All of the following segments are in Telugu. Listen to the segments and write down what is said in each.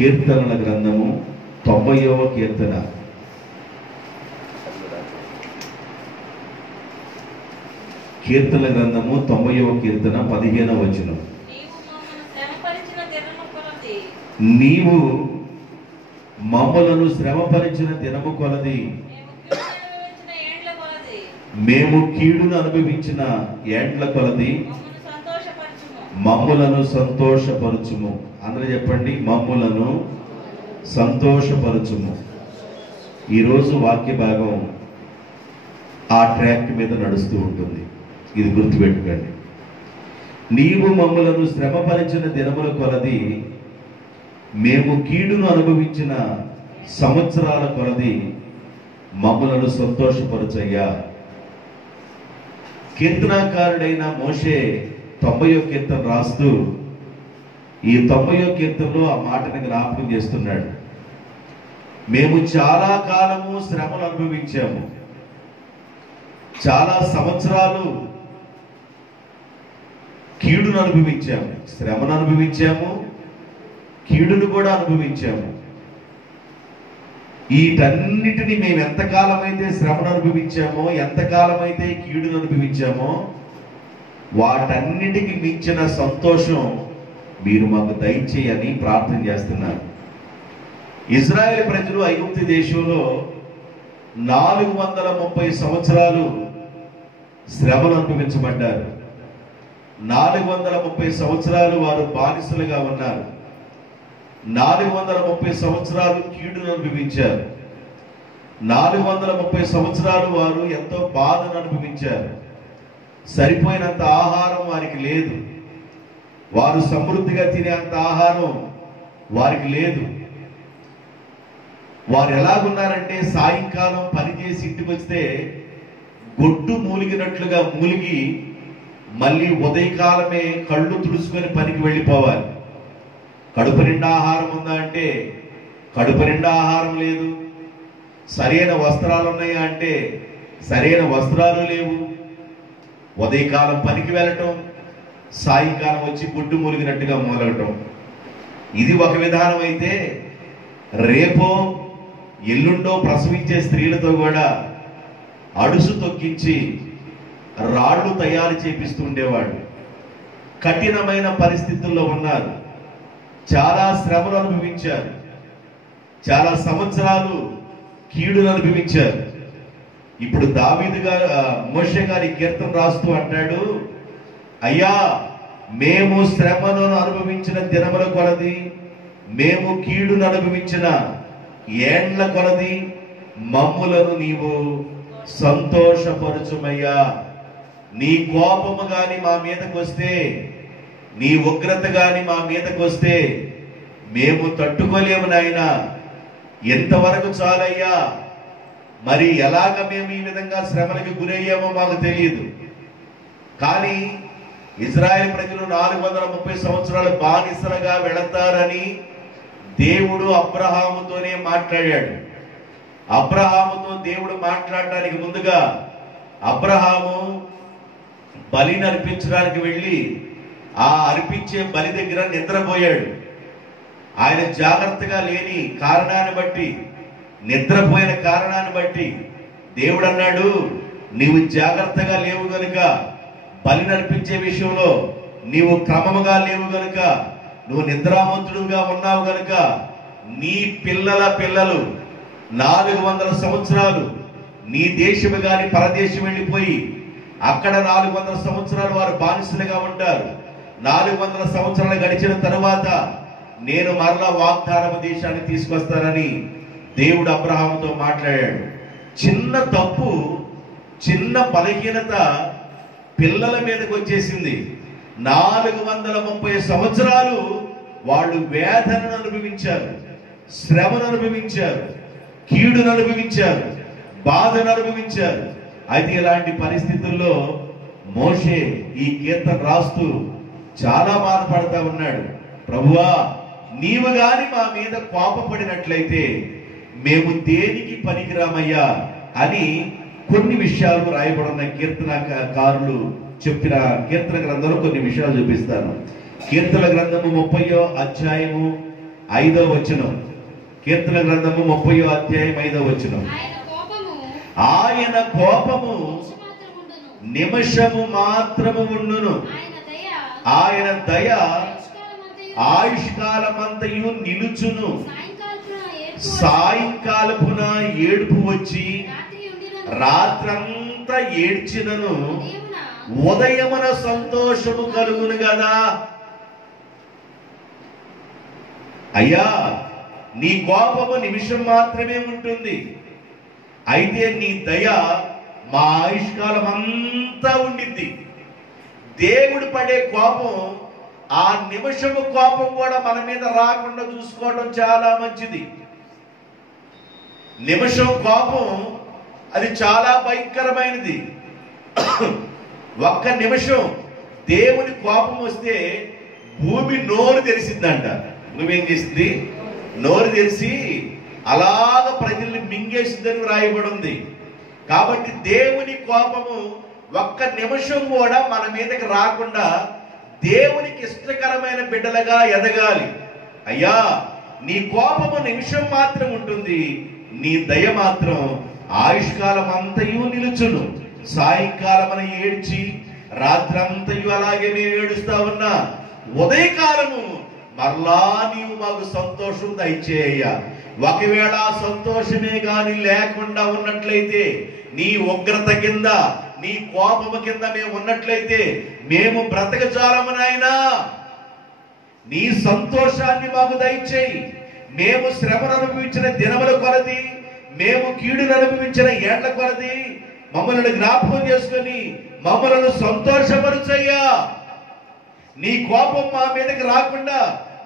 కీర్తనల గ్రంథము 90వ కీర్తన. కీర్తనల గ్రంథము 90వ కీర్తన 15వ వచనం. నీవు మమ్మలను శ్రమపరిచిన దినము కొలది, మేము కీడును అనుభవించిన ఏండ్ల కొలది మమ్ములను సంతోషపరచుము. అందరూ చెప్పండి, మమ్ములను సంతోషపరచుము. ఈరోజు వాక్య భాగం ఆ ట్రాక్ మీద నడుస్తూ ఉంటుంది, ఇది గుర్తుపెట్టుకోండి. నీవు మమ్ములను శ్రమపరిచిన దినముల కొలది, మేము కీడును అనుభవించిన సంవత్సరాల కొలది మమ్ములను సంతోషపరచయ్యా. కీర్తనాకారుడైన మోషే 90వ కీర్తన రాస్తూ ఈ 90వ కీర్తనలో ఆ మాటని జ్ఞాపకం చేస్తున్నాడు. మేము చాలా కాలము శ్రమలు అనుభవించాము, చాలా సంవత్సరాలు కీడును అనుభవించాము, శ్రమను అనుభవించాము, కీడును కూడా అనుభవించాము. వీటన్నిటిని మేము ఎంతకాలమైతే శ్రమను అనుభవించామో, ఎంతకాలమైతే కీడును అనుభవించామో, వాటన్నిటికి మించిన సంతోషం మీరు మాకు దయచేయని ప్రార్థన చేస్తున్నారు. ఇజ్రాయేల్ ప్రజలు ఐగుప్తు దేశంలో 430 సంవత్సరాలు శ్రమను అనుభవించబడ్డారు. 430 సంవత్సరాలు వారు బానిసలుగా ఉన్నారు. 430 సంవత్సరాలు కీడును అనుభవించారు. 430 సంవత్సరాలు వారు ఎంతో బాధను అనుభవించారు. సరిపోయినంత ఆహారం వారికి లేదు, వారు సమృద్ధిగా తినేంత ఆహారం వారికి లేదు. వారు ఎలాగున్నారంటే, సాయంకాలం పనిచేసి ఇంటికి వస్తే గొడ్డు మూలిగినట్లుగా మూలిగి మళ్ళీ ఉదయకాలమే కళ్ళు తుడుచుకొని పనికి వెళ్ళిపోవాలి. కడుపు నిండా ఆహారం ఉందా అంటే కడుపు నిండా ఆహారం లేదు. సరైన వస్త్రాలు ఉన్నాయా అంటే సరైన వస్త్రాలు లేవు. ఉదయకాలం పనికి వెళ్ళటం, సాయంకాలం వచ్చి గుడ్డు మూలిగినట్టుగా మూలగటం. ఇది ఒక విధానం అయితే, రేపో ఎల్లుండో ప్రసవించే స్త్రీలతో కూడా అడుసు తొక్కించి రాళ్ళు తయారు చేపిస్తూ ఉండేవాడు. కఠినమైన పరిస్థితుల్లో ఉన్నారు, చాలా శ్రమలు అనుభవించారు, చాలా సంవత్సరాలు కీడును అనుభవించారు. ఇప్పుడు దావీదు గారు మోషే గారి కీర్తన రాస్తూ అంటాడు, అయ్యా మేము శ్రమను అనుభవించిన దినముల కొలది, మేము కీడును అనుభవించిన ఏండ్ల కొలది మమ్ములను నీవు సంతోషపరచుమయ్యా. నీ కోపము గాని మా మీదకు వస్తే, నీ ఉగ్రత గాని మా మీదకు వస్తే మేము తట్టుకోలేము నాయనా. ఎంతవరకు చాలయ్యా, మరి ఎలాగ మేము ఈ విధంగా శ్రమలకు గురయ్యామో మాకు తెలియదు. కానీ ఇజ్రాయెల్ ప్రజలు 430 సంవత్సరాలు బానిసలుగా వెళతారని దేవుడు అబ్రహాముతోనే మాట్లాడాడు. అబ్రహాముతో దేవుడు మాట్లాడడానికి ముందుగా అబ్రహాము బలిని అర్పించడానికి వెళ్ళి ఆ అర్పించే బలి దగ్గర నిద్రపోయాడు. ఆయన జాగ్రత్తగా లేని కారణాన్ని బట్టి, నిద్రపోయిన కారణాన్ని బట్టి దేవుడు అన్నాడు, నీవు జాగ్రత్తగా లేవు గనుక, బలి నడిపించే విషయంలో నీవు క్రమముగా లేవు గనుక, నువ్వు నిద్రామంతుడుగా ఉన్నావు గనుక, నీ పిల్లల పిల్లలు 400 సంవత్సరాలు నీ దేశము గాని పరదేశం వెళ్ళిపోయి అక్కడ 400 సంవత్సరాలు వారు బానిసలుగా ఉంటారు. 400 సంవత్సరాలు గడిచిన తరువాత నేను మరలా వాగ్దానపు దేశాన్ని తీసుకొస్తానని దేవుడు అబ్రహాముతో మాట్లాడాడు. చిన్న తప్పు, చిన్న బలహీనత పిల్లల మీదకి వచ్చేసింది. 430 సంవత్సరాలు వాళ్ళు వేదనను అనుభవించారు, శ్రమను అనుభవించారు, కీడును అనుభవించారు, బాధను అనుభవించారు. అయితే ఇలాంటి పరిస్థితుల్లో మోషే ఈ కీర్తన రాస్తూ చాలా బాధపడతా ఉన్నాడు. ప్రభువా, నీవు గాని మా మీద కోపపడినట్లయితే మేము దేనికి పనికిరామయ్యా అని కొన్ని విషయాలు రాయబడిన కీర్తనకారులు చెప్పిన కీర్తన గ్రంథంలో కొన్ని విషయాలు చూపిస్తాను. కీర్తన గ్రంథము 30వ అధ్యాయము 5వ వచనం. కీర్తన గ్రంథము 30వ అధ్యాయం 5వ వచనం. ఆయన కోపము నిమిషము మాత్రము ఉండును, ఆయన దయ ఆయుష్కాలమంతయు నిలుచును. సాయంకాలపున ఏడుపు వచ్చి రాత్రంతా ఏడ్చినను ఉదయమున సంతోషము కలుగును కదా. అయ్యా, నీ కోపము నిమిషం మాత్రమే ఉంటుంది, అయితే నీ దయ మా ఆయుష్కాలం అంతా ఉండిద్ది. దేవుడు పడే కోపం, ఆ నిమిషము కోపం కూడా మన మీద రాకుండా చూసుకోవడం చాలా మంచిది. నిమిషం కోపం అది చాలా భయంకరమైనది. ఒక్క నిమిషం దేవుని కోపం వస్తే భూమి నోరు తెరిసిందంట. భూమి ఏం చేసింది? నోరు తెరిచి అలాగ ప్రజల్ని మింగేసిందని రాయబడి ఉంది. కాబట్టి దేవుని కోపము ఒక్క నిమిషం కూడా మన మీదకి రాకుండా దేవునికి ఇష్టకరమైన బిడ్డలుగా ఎదగాలి. అయ్యా, నీ కోపము నిమిషం మాత్రం ఉంటుంది, నీ దయ మాత్రం ఆయుష్కాలం అంతయు నిలుచును. సాయంకాలమున ఏడ్చి రాత్రంతయు అలాగే మేము ఏడుస్తా ఉన్నా, ఉదయకాలము మరలా నీవు మాకు సంతోషం దయచేయ్యా. ఒకవేళ సంతోషమే గాని లేకుండా ఉన్నట్లయితే, నీ ఉగ్రత కింద, నీ కోపము కింద మేము ఉన్నట్లయితే మేము బ్రతకజాలము నాయనా. నీ సంతోషాన్ని మాకు దయచేయి. మేము శ్రమను అనుభవించిన దినముల కొలది, మేము కీడును అనుభవించిన ఏళ్ల కొలది మమ్మల్ని జ్ఞాపకం చేసుకొని మమ్మల్ని సంతోషపరుచయ్యా. నీ కోపం మా మీదకి రాకుండా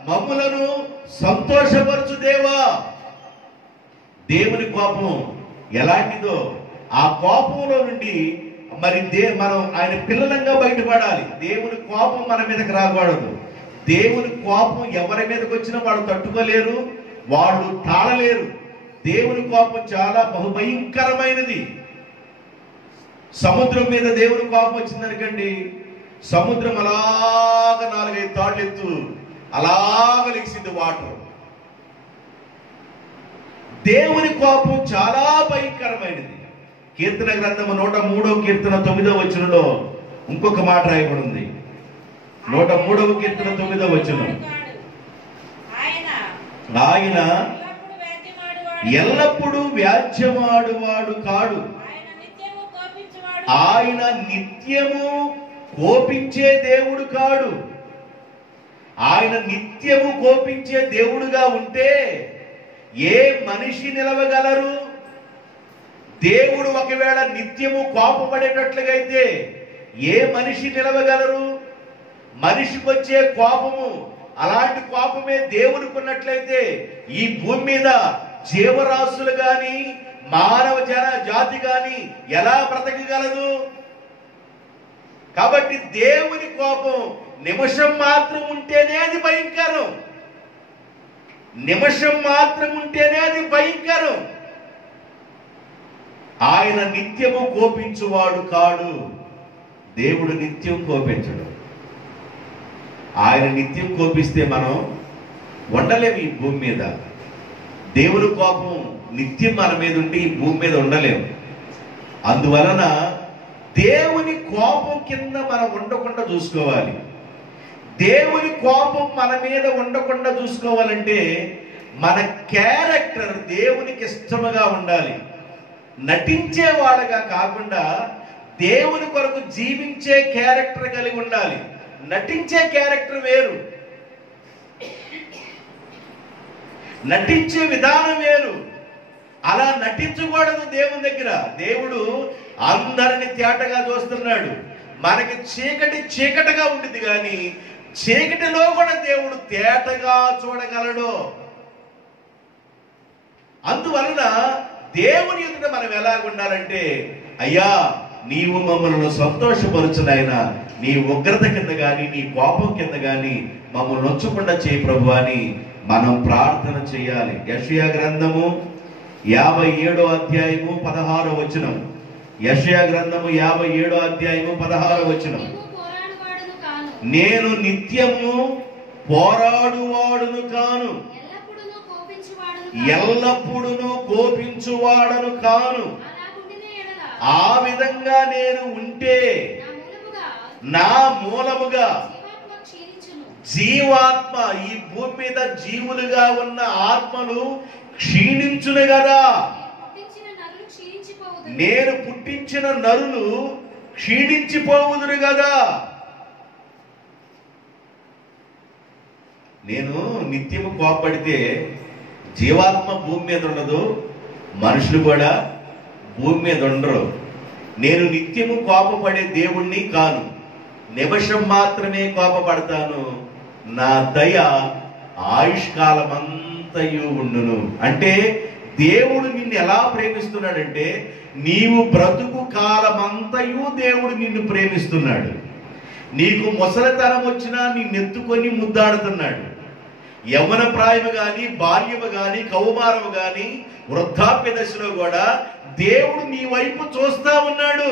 మమ్మలను సంతోషపరచు దేవా. దేవుని కోపం ఎలాంటిదో ఆ కోపంలో నుండి మరి మనం ఆయన పిల్లలంగా బయటపడాలి. దేవుని కోపం మన మీదకి రాకూడదు. దేవుని కోపం ఎవరి మీదకి వచ్చినా వాళ్ళు తట్టుకోలేరు, వాళ్ళు తాళలేరు. దేవుని కోపం చాలా బహుభయంకరమైనది. సముద్రం మీద దేవుని కోపం వచ్చిందనుకండి, సముద్రం అలాగ 4-5 తాళ్ళు ఎత్తు అలాగ లెగిసింది వాటర్. దేవుని కోపం చాలా భయంకరమైనది. కీర్తన గ్రంథము 103వ కీర్తన 9వ వచనంలో ఇంకొక మాట రాయబడి ఉంది. 103వ కీర్తన 9వ వచనం. ఆయన ఎల్లప్పుడూ వ్యాజ్యమాడువాడు కాడు, ఆయన నిత్యము కోపించే దేవుడు కాడు. ఆయన నిత్యము కోపించే దేవుడుగా ఉంటే ఏ మనిషి నిలవగలరు? దేవుడు ఒకవేళ నిత్యము కోపపడేటట్లుగా అయితే ఏ మనిషి నిలవగలరు? మనిషికి వచ్చే కోపము, అలాంటి కోపమే దేవునికి ఉన్నట్లయితే ఈ భూమి మీద జీవరాశులు గాని మానవ జాతి గాని ఎలా బ్రతకగలదు? కాబట్టి దేవుని కోపం నిమిషం మాత్రం ఉంటేనే అది భయంకరం. నిమిషం మాత్రం ఉంటేనే అది భయంకరం. ఆయన నిత్యము కోపించువాడు కాడు. దేవుడు నిత్యం కోపించడు. ఆయన నిత్యం కోపిస్తే మనం ఉండలేము ఈ భూమి మీద. దేవుని కోపం నిత్యం మన మీద ఉండి ఈ భూమి మీద ఉండలేము. అందువలన దేవుని కోపం కింద మనం ఉండకుండా చూసుకోవాలి. దేవుని కోపం మన మీద ఉండకుండా చూసుకోవాలంటే మన క్యారెక్టర్ దేవునికి ఇష్టముగా ఉండాలి. నటించే వాళ్ళగా కాకుండా దేవుని కొరకు జీవించే క్యారెక్టర్ కలిగి ఉండాలి. నటించే క్యారెక్టర్ వేరు, నటించే విధానం వేరు. అలా నటించకూడదు దేవుని దగ్గర. దేవుడు అందరిని తేటగా చూస్తున్నాడు. మనకి చీకటి చీకటిగా ఉంటుంది, కానీ చీకటిలో కూడా దేవుడు తేటగా చూడగలడు. అందువలన దేవుని ఎదుట మనం ఎలాగుండాలంటే, అయ్యా నీవు మమ్మల్ని సంతోషపరచునైనా, నీ ఉగ్రత కింద కానీ నీ కోపం కింద కానీ మమ్మల్ని నొచ్చకుండా చేయి ప్రభు అని మనం ప్రార్థన చేయాలి. యెషయా గ్రంథము 57వ అధ్యాయము 16వ వచనం. యెషయా గ్రంథము 57వ అధ్యాయము 16వ వచనం. నేను నిత్యము పోరాడువాడును కాను, ఎల్లప్పుడూ కోపించువాడను కాను. ఆ విధంగా నేను ఉంటే నా మూలముగా జీవాత్మ, ఈ భూమి మీద జీవులుగా ఉన్న ఆత్మలు క్షీణించును కదా. నేను పుట్టించిన నరులు క్షీణించిపోవుదురు కదా. నేను నిత్యము కోపడితే జీవాత్మ భూమి మీద ఉండదు, మనుషులు కూడా భూమి మీద ఉండరు. నేను నిత్యము కోపపడే దేవుణ్ణి కాను, నిమిషం మాత్రమే కోపపడతాను. నా దయ ఆయుష్కాలమంతయు ఉండును. అంటే దేవుడు నిన్ను ఎలా ప్రేమిస్తున్నాడంటే, నీవు బ్రతుకు కాలమంతయు దేవుడు నిన్ను ప్రేమిస్తున్నాడు. నీకు ముసలితనం వచ్చినా నిన్నెత్తుకొని ముద్దాడుతున్నాడు. యవ్వన ప్రాయము గాని, బాల్యము గాని, కౌమారము గాని, వృద్ధాప్య దశలో కూడా దేవుడు నీ వైపు చూస్తా ఉన్నాడు.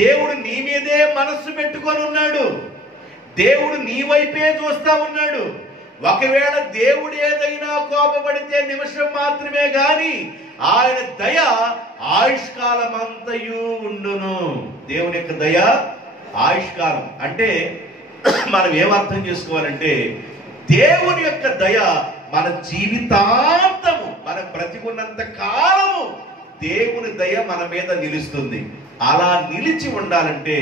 దేవుడు నీ మీదే మనస్సు పెట్టుకొని ఉన్నాడు. దేవుడు నీ వైపే చూస్తా ఉన్నాడు. ఒకవేళ దేవుడు ఏదైనా కోపపడితే నిమిషం మాత్రమే గాని ఆయన దయ ఆయుష్కాలం అంతయు ఉండును. దేవుని యొక్క దయ ఆయుష్కాలం అంటే మనం ఏమర్థం చేసుకోవాలంటే, దేవుని యొక్క దయ మన జీవితాంతము, మన బ్రతికున్నంత కాలము దేవుని దయ మన మీద నిలుస్తుంది. అలా నిలిచి ఉండాలంటే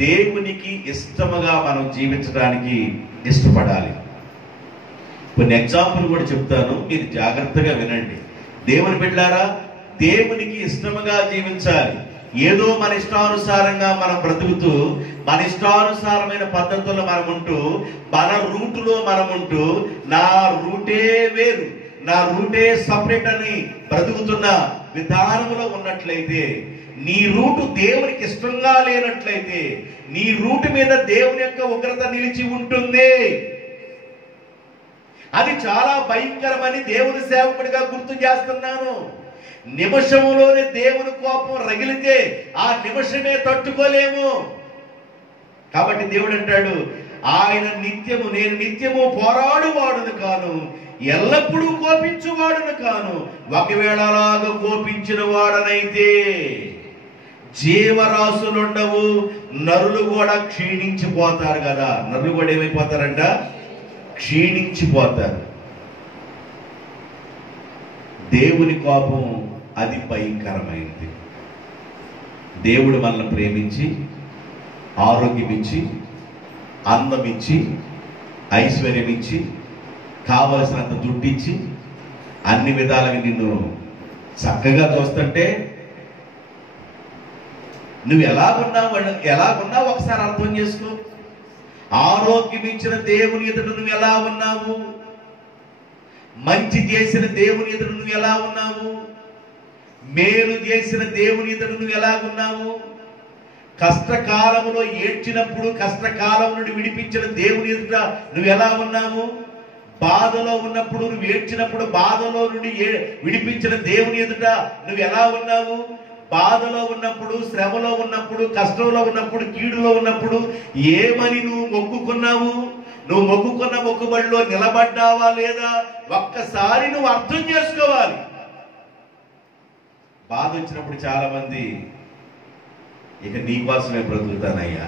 దేవునికి ఇష్టముగా మనం జీవించడానికి ఇష్టపడాలి. కొన్ని ఎగ్జాంపుల్ కూడా చెప్తాను, మీరు జాగ్రత్తగా వినండి. దేవుని బిడ్డలారా, దేవునికి ఇష్టముగా జీవించాలి. ఏదో మన ఇష్టానుసారంగా మనం బ్రతుకుతూ, మన ఇష్టానుసారమైన పద్ధతుల్లో మనం ఉంటూ, మన రూటులో మనం ఉంటూ, నా రూటే వేరు, నా రూటే సపరేట్ అని బ్రతుకుతున్న విధానంలో ఉన్నట్లయితే, నీ రూటు దేవునికి ఇష్టంగా లేనట్లయితే, నీ రూటు మీద దేవుని యొక్క ఉగ్రత నిలిచి ఉంటుంది. అది చాలా భయంకరమని దేవుని సేవకుడిగా గుర్తు చేస్తున్నాను. నిమిషంలోనే దేవుని కోపం రగిలితే ఆ నిమిషమే తట్టుకోలేము. కాబట్టి దేవుడు అంటాడు, ఆయన నిత్యము, నేను నిత్యము పోరాడువాడును కాను, ఎల్లప్పుడూ కోపించువాడును కాను. ఒకవేళ అలాగా కోపించిన వాడనైతే జీవరాశులుండవు, నరులు కూడా క్షీణించిపోతారు కదా. నరులు కూడా ఏమైపోతారంట? క్షీణించిపోతారు. దేవుని కోపం అది భయంకరమైంది. దేవుడు మనల్ని ప్రేమించి, ఆరోగ్యం ఇచ్చి, అందం ఇచ్చి, ఐశ్వర్యం ఇచ్చి, కావలసినంత దుడ్డిచ్చి, అన్ని విధాలుగా నిన్ను చక్కగా చూస్తుంటే నువ్వు ఎలాగున్నావు ఒకసారి అర్థం చేసుకో. ఆరోగ్యం ఇచ్చిన దేవుని ఎదుట నువ్వు ఎలా ఉన్నావు? మంచి చేసిన దేవుని ఎదుట నువ్వు ఎలా ఉన్నావు? మేలు చేసిన దేవుని ఎదుట నువ్వు ఎలా ఉన్నావు? కష్టకాలములో ఏడ్చినప్పుడు కష్టకాలం నుండి విడిపించిన దేవుని ఎదుట నువ్వు ఎలా ఉన్నావు? బాధలో ఉన్నప్పుడు నువ్వు ఏడ్చినప్పుడు బాధలో నుండి విడిపించిన దేవుని ఎదుట నువ్వు ఎలా ఉన్నావు? బాధలో ఉన్నప్పుడు, శ్రమలో ఉన్నప్పుడు, కష్టంలో ఉన్నప్పుడు, కీడులో ఉన్నప్పుడు ఏమని నువ్వు మొక్కుకున్నావు? నువ్వు మొక్కుకున్న మొక్కుబడిలో నిలబడ్డావా లేదా? ఒక్కసారి నువ్వు అర్థం చేసుకోవాలి. బాధ వచ్చినప్పుడు చాలా మంది ఇక నీకోసమే బ్రతుకుతానయ్యా,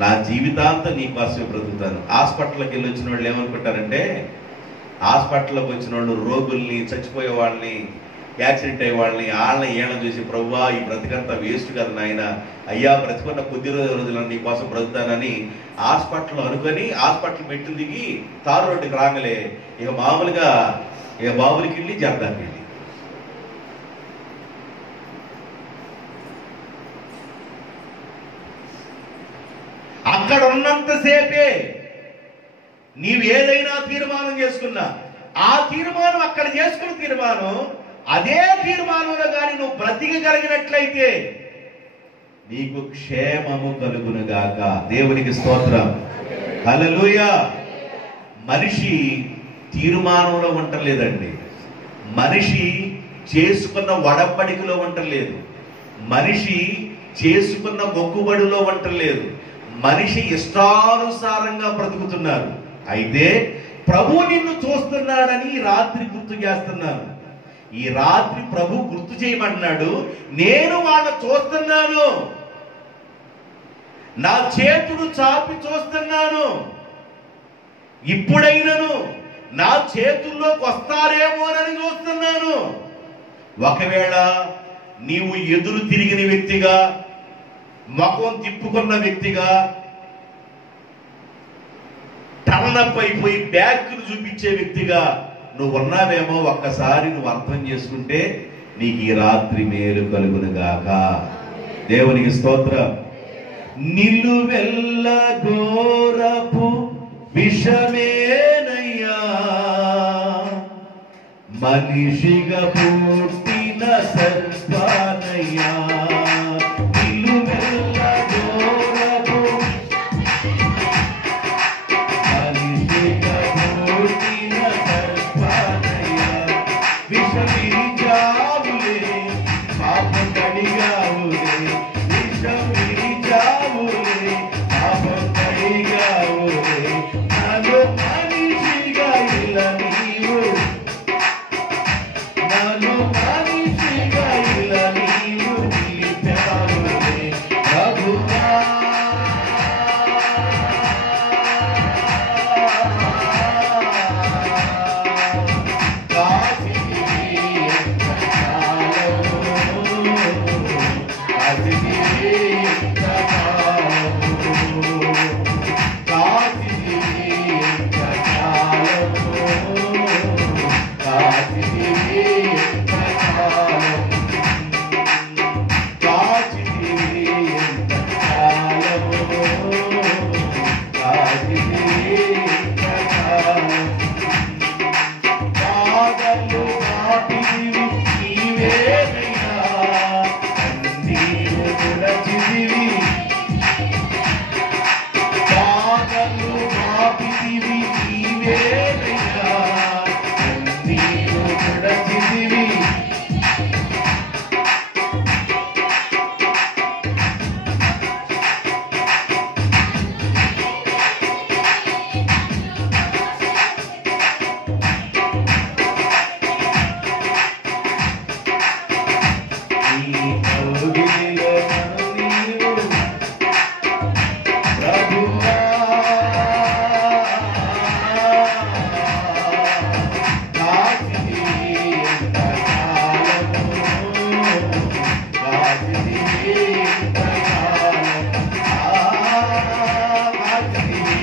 నా జీవితాంతం నీకోసమే బ్రతుకుతాను. హాస్పిటల్కి వెళ్ళి వచ్చిన వాళ్ళు ఏమనుకుంటారంటే, హాస్పిటల్లోకి వచ్చిన వాళ్ళు రోగుల్ని, చచ్చిపోయే వాళ్ళని, యాక్సిడెంట్ అయ్యే వాళ్ళని, వాళ్ళని ఏళ్ళని చూసి, ప్రభువా ఈ బ్రతికంతా వేస్ట్ కదా నాయన, అయ్యా బ్రతికున్న కొద్ది రోజులు నీ కోసం బ్రతుకుతానని హాస్పిటల్ అనుకొని హాస్పిటల్ మెట్లు దిగి తారు రోడ్డుకి రాగలే ఇక మామూలుగా ఇక బాబులకి వెళ్ళి జర్దాకి వెళ్ళి అక్కడ ఉన్నంతసేపే నీవు ఏదైనా తీర్మానం చేసుకున్నా, ఆ తీర్మానం అక్కడ చేసుకున్న తీర్మానం, అదే తీర్మానంలో కానీ నువ్వు బ్రతికగలిగినట్లయితే నీకు క్షేమము కలుగునుగాక. దేవునికి స్తోత్రం, హల్లెలూయా. మనిషి తీర్మానంలో ఉండలేదండి, మనిషి చేసుకున్న వడబడికలో ఉండలేదు, మనిషి చేసుకున్న మొక్కుబడిలో ఉండలేదు, మనిషి ఇష్టానుసారంగా బ్రతుకుతున్నారు. అయితే ప్రభు నిన్ను చూస్తున్నాడని ఈ రాత్రి గుర్తు చేస్తున్నాను. ఈ రాత్రి ప్రభు గుర్తు చేయమంటున్నాడు, నేను వాళ్ళని చూస్తున్నాను, నా చేతులు చాపి చూస్తున్నాను. ఇప్పుడైనను నా చేతుల్లోకి వస్తారేమోనని చూస్తున్నాను. ఒకవేళ నీవు ఎదురు తిరిగిన వ్యక్తిగా, ముఖం తిప్పుకున్న వ్యక్తిగా, టర్నప్ అయిపోయి బ్యాక్ను చూపించే వ్యక్తిగా నువ్వు ఉన్నావేమో ఒక్కసారి నువ్వు అర్థం చేసుకుంటే నీకు ఈ రాత్రి మేలు కలుగునుగాక. దేవునికి స్తోత్రం. నిలువెల్ల ఘోరపు విషమేనయ్యా, మనిషిగా పుట్టిన సర్పానయ్యా. నిలువెల్ల ఘోరపు మనిషిగా పుట్టిన సర్పానయ్యా. విషమిరిచావులే పాపం కడిగావులే, విషమిరిచావులే పాపం కడిగావులే. నన్ను మనిషిగా ఇలా నీవు, నన్ను మనిషిగా ఇలా నీవు నిలిపావులే ప్రభువా. Yeah.